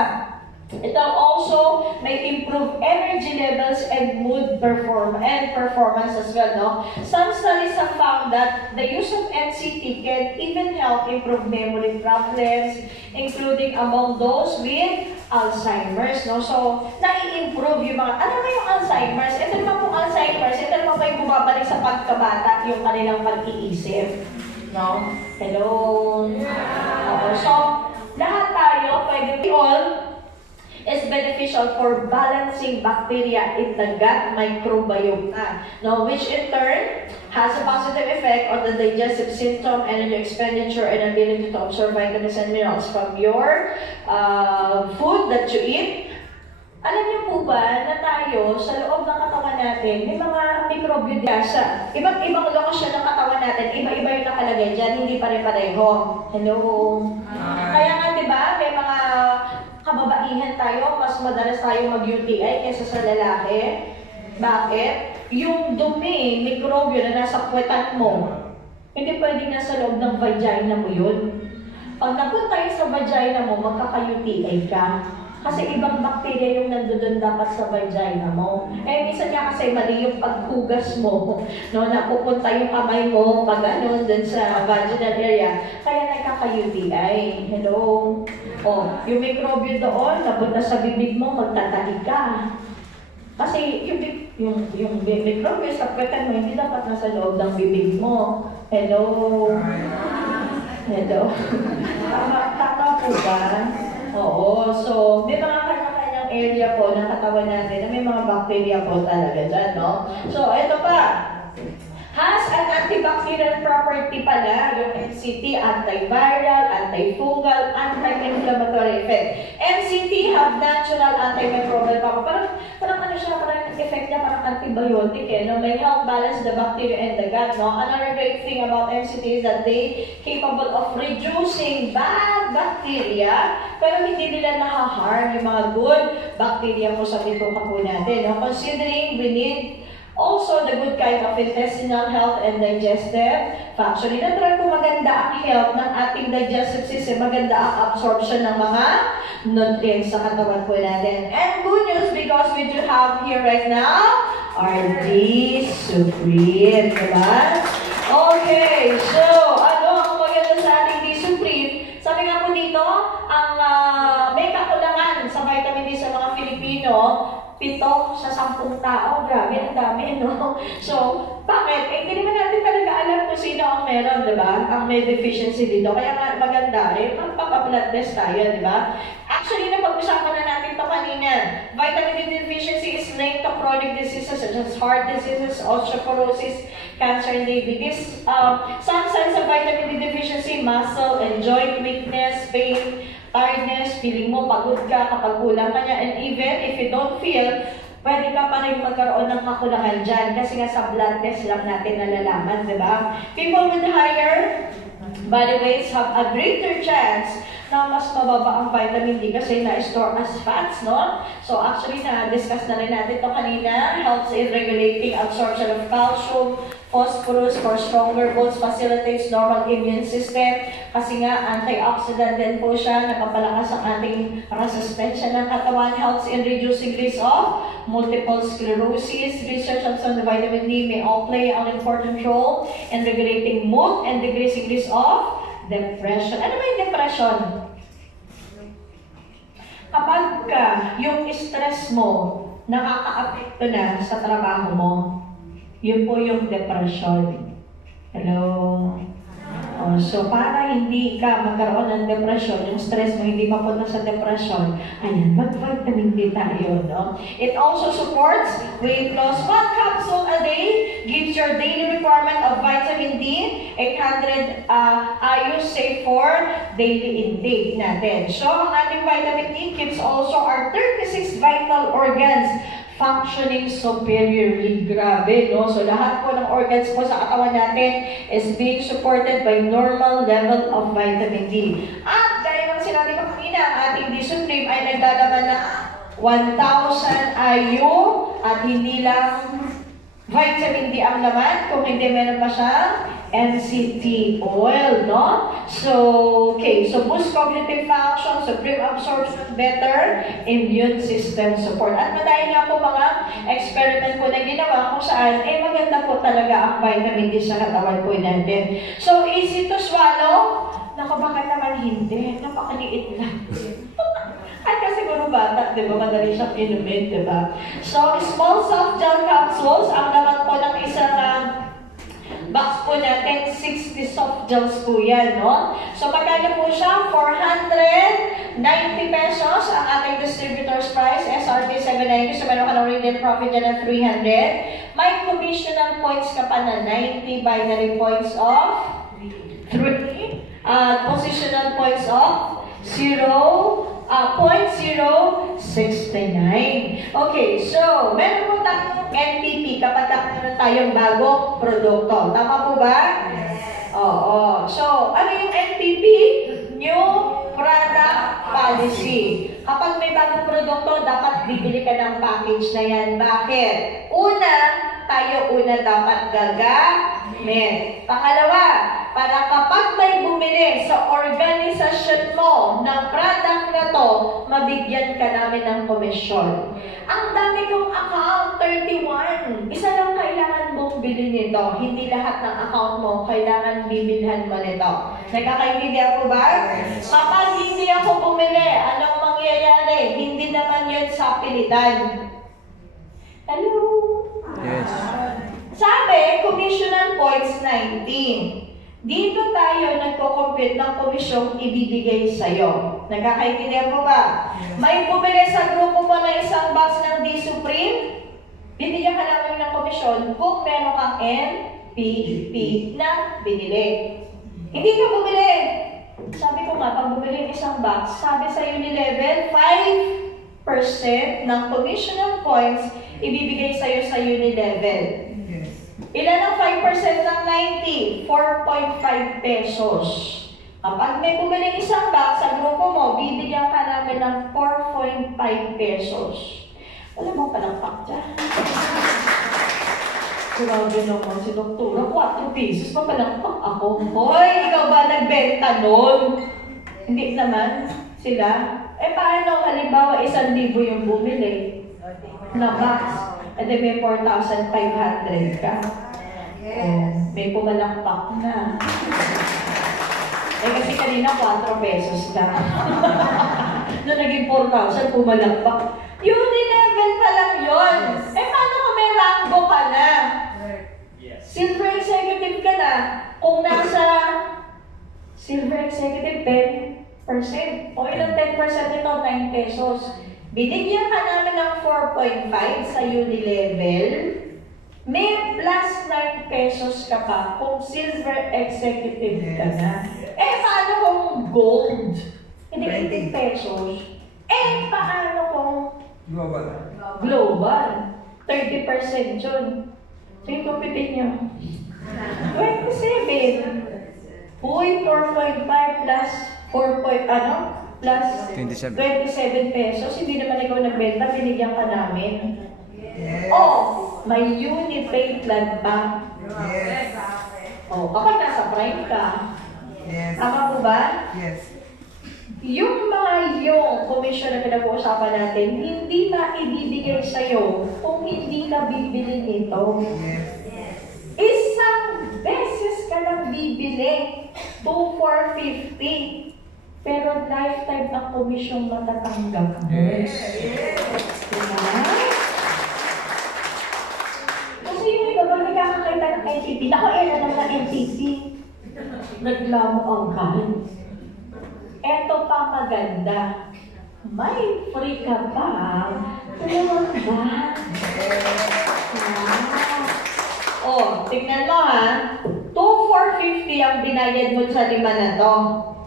Ito also may improve energy levels and mood performance as well, no? Some studies have found that the use of MCT can even help improve memory problems, including among those with Alzheimer's, no? So, nai-improve yung mga, ano ba yung Alzheimer's? Ito naman pong Alzheimer's, ito naman pa yung bumabalik sa pagkabata, yung kanilang pag-iisip. No? Hello? So, lahat tayo, pwede all is beneficial for balancing bacteria in the gut microbiota, no, which in turn has a positive effect on the digestive system, energy expenditure, and ability to absorb vitamins and minerals from your food that you eat. Alam niyo po ba na tayo sa loob ng katawan natin, may mga mikrobyo sa iba't ibang lokasyon ng katawan natin, iba-iba yung nakalagay dyan, hindi pare-pareho. Hello? Kaya nga diba, may mga kababaihan tayo, mas madalas tayo mag-UTI kaysa sa lalaki. Bakit? Yung dumi, mikrobyo na nasa puwetan mo, hindi pwedeng nasa loob ng vagina mo yun. Pag napunta yun sa vagina mo, magkaka-UTI ka. Kasi ibang bakterya yung nandoon dapat sa vagina mo. Eh, minsan nga kasi mali yung paghugas mo, no, napupunta yung kamay mo pag ano, dun sa vaginal area. Kaya nagkaka-UTI. Hello? O, yung mikrobyo doon, napunta sa bibig mo, magtatahi ka. Kasi yung mikrobyo sa puwetan mo, hindi dapat nasa loob ng bibig mo. Hello? Hello? Tama po ba? Oo, so may mga kanya-kanyang area po ng katawan natin na may mga bacteria po talaga dyan, no? So, ito pa. Has an antibacterial property pala, yung MCT, antiviral, antifungal, anti-inflammatory effect. MCT have natural antimicrobial power. Parang ano siya, parang effect niya, parang antibiotic, eh, no? May help balance the bacteria in the gut, no? Another great thing about MCT is that they capable of reducing bad bacteria, pero hindi nila nahaharm yung mga good bacteria po sa bituka po natin, no? Considering we need also the good kind of intestinal health and digestive function. Natural po maganda ang health ng ating digestive system, maganda ang absorption ng mga nutrients sa katawan po natin. And good news because we do have here right now our D-Supreme, diba? Okay, so ano ang maganda sa ating D-Supreme? Sabi nga po dito, ang may kakulangan sa vitamin D sa mga Filipino, 7 sa 10 tao. Grabe, ang dami, no? So, bakit? Eh, hindi naman natin talaga alam kung sino ang meron, di ba? Ang may deficiency dito. Kaya nga maganda rin, magpapa-blood test tayo, di ba? Actually, napag-usapan na natin ito kanina. Vitamin D deficiency is linked to chronic diseases such as heart diseases, osteoporosis, cancer, and diabetes. Some signs of vitamin D deficiency, muscle and joint weakness, pain, tiredness, feeling mo pagod ka kapag kulang ka niya, and even if you don't feel, pwede ka pa rin magkaroon ng kakulangan dyan kasi nga sa blood test lang natin nalalaman, di ba? People with higher body weights have a greater chance na mas mababa ang vitamin D kasi na-store as fats, no? So actually, na-discuss na rin natin ito kanina, helps in regulating absorption of calcium, Phosphorus for stronger bones facilitates normal immune system. Kasi nga, antioxidant din po siya. Nakapalakas ang ating resistensya ng katawan. Helps in reducing risk of multiple sclerosis. Research on the vitamin D may all play an important role in regulating mood and decreasing risk of depression. Ano ba yung depression? Kapag yung stress mo nakaka-apekto na sa trabaho mo, yun po yung depression. Hello? So, para hindi ka magkaroon ng depression, yung stress mo hindi mapunta sa depression, ayan, mag-vitamin D tayo, no? It also supports weight loss. 1 capsule a day gives your daily requirement of vitamin D, 800 IU safe for daily intake natin. So, ang ating vitamin D keeps also our 36 vital organs functioning superiorly. Grabe, no? So, lahat po ng organs po sa katawan natin is being supported by normal level of vitamin D. At, gaya ng sinabi ko kanina, ang ating D Supreme ay nagdalaman na 1,000 IU at hindi lang vitamin D ang laman, kung hindi meron pa siyang MCT oil, no? So, okay. So, boost cognitive function, supreme absorption, better immune system support. At madahil nga po mga experiment po na ginawa kung saan, maganda po talaga ang vitamin D sa katawan po natin. So, easy to swallow? Naku, bakit naman hindi? Napakaliit lang. Ay, kasi siguro bata, di ba? Madali siyang inumin, di ba? So, small soft gel capsules, ang laman po ng isang box po natin, 60 soft gels po yan, no? So, magkano po siya? 490 pesos ang ating distributor's price, SRP 790. So, meron ka ng retail profit dyan ng 300. May commissional points ka pa na 90 binary points of 3. Positional points of 0.069. Okay, so, meron po tayong NPP kapag meron tayong bagong produkto. Tama po ba? Yes. Oo. So, ano yung NPP? New Product Policy. Kapag may bagong produkto, dapat bibili ka ng package na yan. Bakit? Tayo dapat gagamit. Pangalawa, para kapag may bumili sa organisasyon mo ng product na to, mabigyan ka namin ng komisyon. Ang dami kong account, 31. Isa lang kailangan mong bilhin nito. Hindi lahat ng account mo kailangan bibilhan mo nito. Nagkakaintindihan po ba? Kapag hindi ako bumili, anong mangyayari? Hindi naman yun sa pilitan. Hello? Yes. Sabi, commissional points 19. Dito tayo nagko-compute ng komisyong ibibigay sa'yo. Nagkakaintindihan po ba? May bumili sa grupo mo ng isang box ng D Supreme, bibigyan ka namin ng komisyon kung meron kang NPP na binili. Hindi ka bumili. Sabi ko nga, pag bumili ng isang box, sabi sa Unilevel, 5% ng commissional points ibibigay sa'yo sa Unilevel. Ilan ang 5% ng 90? 4.5 pesos. Kapag may bumili isang box sa grupo mo, bibigyan ka namin ng 4.5 pesos. Alam mo, palakpak dyan. Grabe naman si Doktora, 4 pesos pa palakpak ako. Hoy, ikaw ba nagbenta nun? Hindi naman sila. Paano? Halimbawa, 1,000 yung bumili na box. And then may 4,500 ka. Yes. May pumalakpak na. Kasi kanina 4 pesos lang. Nung naging 4,000, pumalakpak. Unilevel pa lang yun. Paano kung may rango ka na? Silver executive ka na. Kung nasa silver executive, 10%. O ilang 10% ito? 9 pesos. Binigyan ka namin ng 4.5 sa Unilevel, may plus 9 pesos ka pa kung silver executive ka na. Paano kung gold? Hindi 20 pesos. Paano kung global? 30% yun. So yung kumpitin nyo. 27. Uy, 4.5 plus 4. Plus 27 pesos, hindi naman ikaw nagbenta, binigyan ka namin. Yes. May Unipay plan pa. Yes. Kapag nasa prime ka, Yes. tama po ba? Yes. Yung commission na pinag-uusapan natin, hindi na ibibigay sa'yo kung hindi ka bibili nito. Yes. Isang beses ka lang bibili, 2,450. Pero lifetime ang komisyong matatanggap mo. Yes. Diba? Kasi yung iba, pag nagkakakita ng NTP, ako naman ng NTP. Naglamo ang kan. Eto pa maganda. May free ka pa. Dalawang ba? Tignan mo ha. 2,450 ang binayad mo sa 5 na to.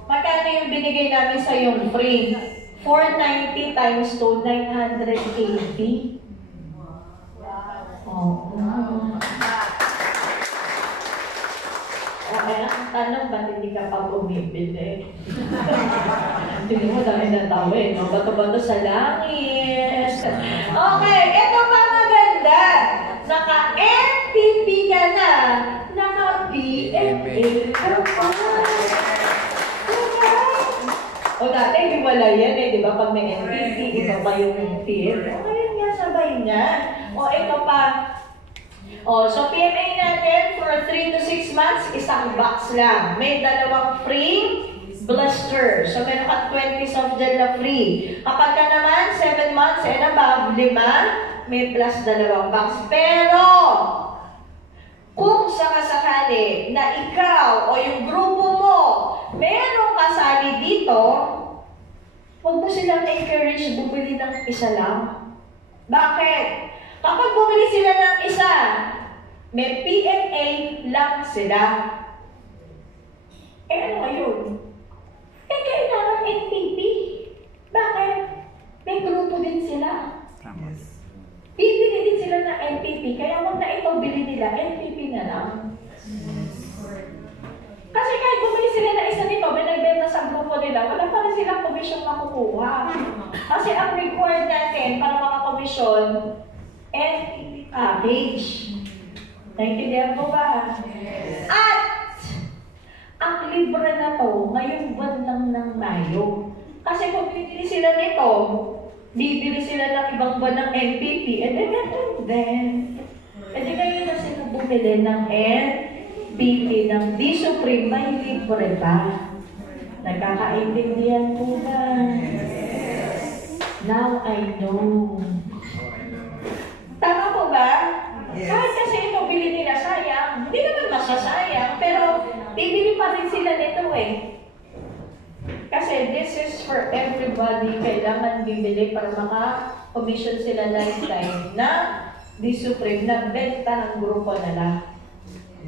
Magkano yung binigay namin sa yung free? 490 times 2, 980. Okay, ang tanong, ba't hindi ka pa bumibili? Tingnan mo, dami na tao eh. No? Bato-bato sa langit. Okay, ito pa maganda. Naka-NTP ka na. Naka-PMA ka pa. Dati, hiwala yan eh. Di ba? Pag may NTP, iba pa yung PMA. Ngayon nga, sabay niya. Ito pa. So PMA natin for 3 to 6 months, isang box lang. May dalawang free blister. So meron ka 20 soft gel na free. Kapag ka naman, 7 months and above, 5, may plus 2 box. Pero, kung sakasakali na ikaw o yung grupo mo, merong kasali dito, huwag mo silang encourage bumili ng isa lang. Bakit? Kapag bumili sila ng isa, may PMA lang sila. Ano ngayon? Kailangan NTP. Bakit? May grupo din sila. Yes. Bibili din sila ng NTP, kaya huwag na ito bili nila, NTP na lang. Kasi kahit bumili sila ng isa nito, may nagbenta sa grupo nila, wala pa rin silang komisyon makukuha. Kasi ang required natin para makakomisyon, NTP package. Naintindihan mo ba? Yes. At ang libre na to, ngayong buwan lang ng Mayo. Kasi kung bibili sila nito, bibili sila ng ibang buwan ng NPP, and then, ngayon na sila bumili ng NPP, ng D-Supreme, may libre pa. Nagkakaintindihan po ba? Now I know. Tama po ba? Yes. Kahit kasi ito bili nila, sayang. Hindi naman masasayang, pero bibili pa rin sila nito eh. Kasi this is for everybody. Kailangan bibili para maka-commission sila lifetime na D-Supreme na benta ng grupo nila.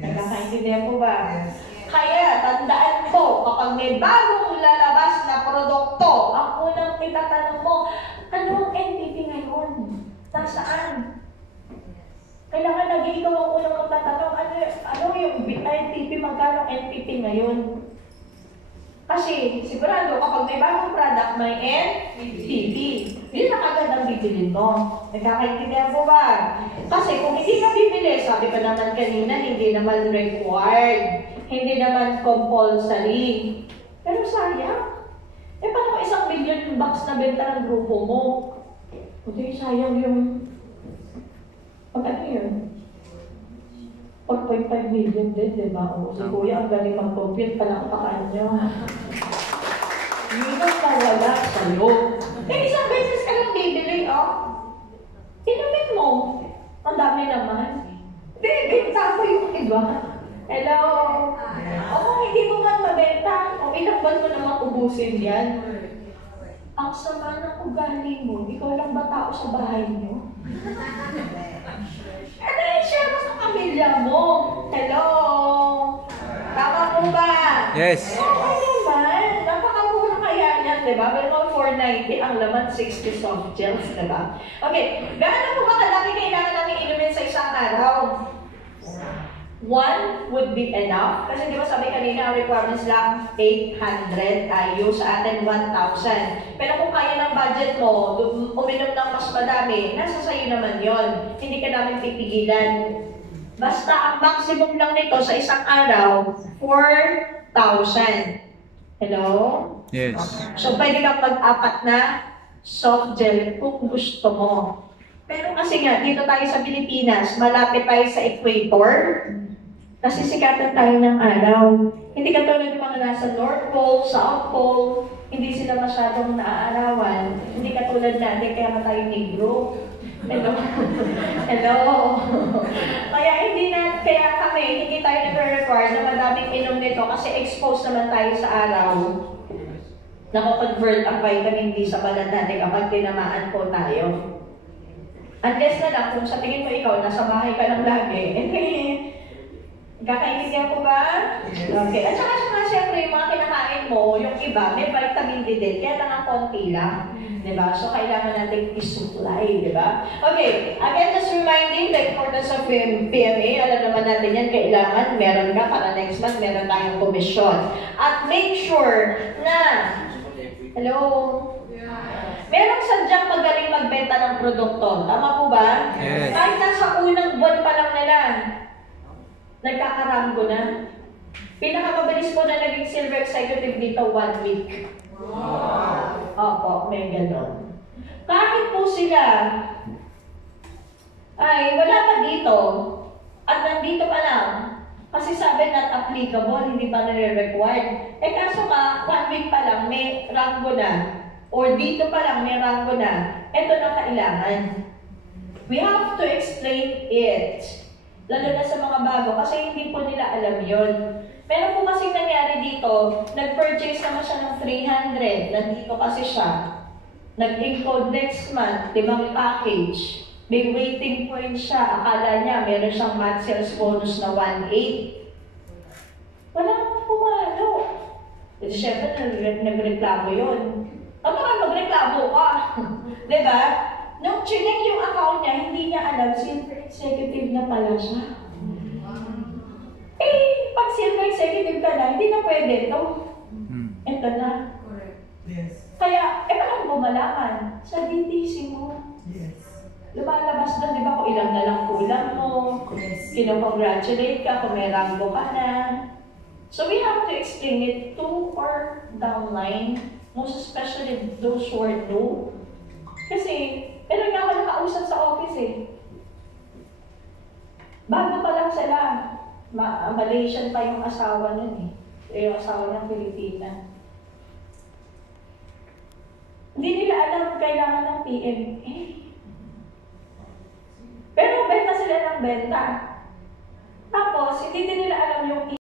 Yes. Nagkakaintindihan po ba? Yes. Kaya, tandaan po, kapag may bagong lalabas na produkto, ang unang itatanong mo, ano ang NTP ngayon? Nasaan? Kailangan naging ikaw ang unang magtatanong, ano yung NTP, magkano NTP ngayon? Kasi, sigurado, kapag may bagong product, may NTP. Yun na kagad ang bibilin mo. Nagkakaintindihan po ba? Kasi kung hindi ka bibili, sabi ko naman kanina, hindi naman required. Hindi naman compulsory. Pero sayang. Paano 1 million box na benta ng grupo mo? Hindi, sayang yung... Ano yun? 1.5 million din, di ba? O, si Kuya, ang galing mag-compute, palakpakan niyo. Yun ang nawala sa'yo. Isang beses ka lang bibili, inumin mo. Ang dami naman. Benta ko yung iba. Hello? O kung hindi mo man mabenta, o ilang buwan mo naman ubusin yan. Ang sama ng ugali mo, ikaw lang ba tao sa bahay niyo? I-share mo sa pamilya mo. Hello? Tama po ba? Yes. Okay naman. Napakamura kaya yan, di ba? Pero 490, ang laman 60 soft gels, di ba? Okay. Gaano po ba kadami kailangan namin inumin sa isang araw? 1 would be enough. Kasi di ba sabi kanina, ang requirements lang 800 tayo, sa atin 1,000. Pero kung kaya ng budget mo, uminom ng mas madami, nasa sayo naman yon. Hindi ka namin pipigilan. Basta ang maximum lang nito sa isang araw, 4,000. Hello? Yes. So, pwede kang mag-apat na soft gel kung gusto mo. Pero kasi nga, dito tayo sa Pilipinas, malapit tayo sa equator, kasi sikatan tayo ng araw. Hindi katulad ng mga nasa North Pole, South Pole, hindi sila masyadong naaarawan. Hindi katulad natin, kaya nga tayo negro. Hello? Hello? Kaya kami, hindi tayo nag-require na madaming inom nito kasi exposed naman tayo sa araw. Nako-convert ang vitamin D sa balat natin kapag tinamaan po tayo. Unless na lang, kung sa tingin mo ikaw, nasa bahay ka lang lagi, kakaintindihan ko ba? Okay. At saka siyempre, yung mga kinakain mo, yung iba, may vitamin D din, kaya lang ang konti lang. Diba? So, kailangan natin i-supply, diba? Okay, again, just reminding the importance of PMA. Alam naman natin yan, kailangan meron ka para next month, meron tayong komisyon. At make sure na, hello? Merong sadyang magaling magbenta ng produkto. Tama po ba? Yes. Kahit nasa unang buwan pa lang nila, nagkakarambo na. Pinakamabilis po na naging silver executive dito, 1 week. Wow! Opo, may ganon. Kahit po sila ay wala pa dito at nandito pa lang kasi sabi not applicable, hindi pa nare-required. Kaso ka, 1 week pa lang may rango na or dito pa lang may rango na, ito na kailangan. We have to explain it. Lalo na sa mga bago kasi hindi po nila alam yon. Meron po kasing nangyari dito, nag-purchase naman siya ng 300, nandito kasi siya. Nag-encode next month, 5 package. May waiting point siya, akala niya meron siyang month sales bonus na 1.8. Wala namang pumalo. At syempre, nagreklamo yun. Baka magreklamo ka. Diba? Nung chinek yung account niya, hindi niya alam, silver executive na pala siya. Pag silver executive ka na, hindi na pwede ito. Ito na. Correct. Yes. Kaya, paano mo malaman? Sa DTC mo. Yes. Lumalabas doon, di ba, kung ilang na lang kulang mo. Yes. Kino-congratulate ka kung may rango ka na. So we have to explain it to or downline, most especially those who are new. Kasi, pero nga ako nakausap sa office eh. Bago pa lang sila. Malaysian pa yung asawa nun eh. Yung asawa ng Pilipina. Hindi nila alam kailangan ng PMA. Pero benta sila ng benta. Tapos, hindi din nila alam yung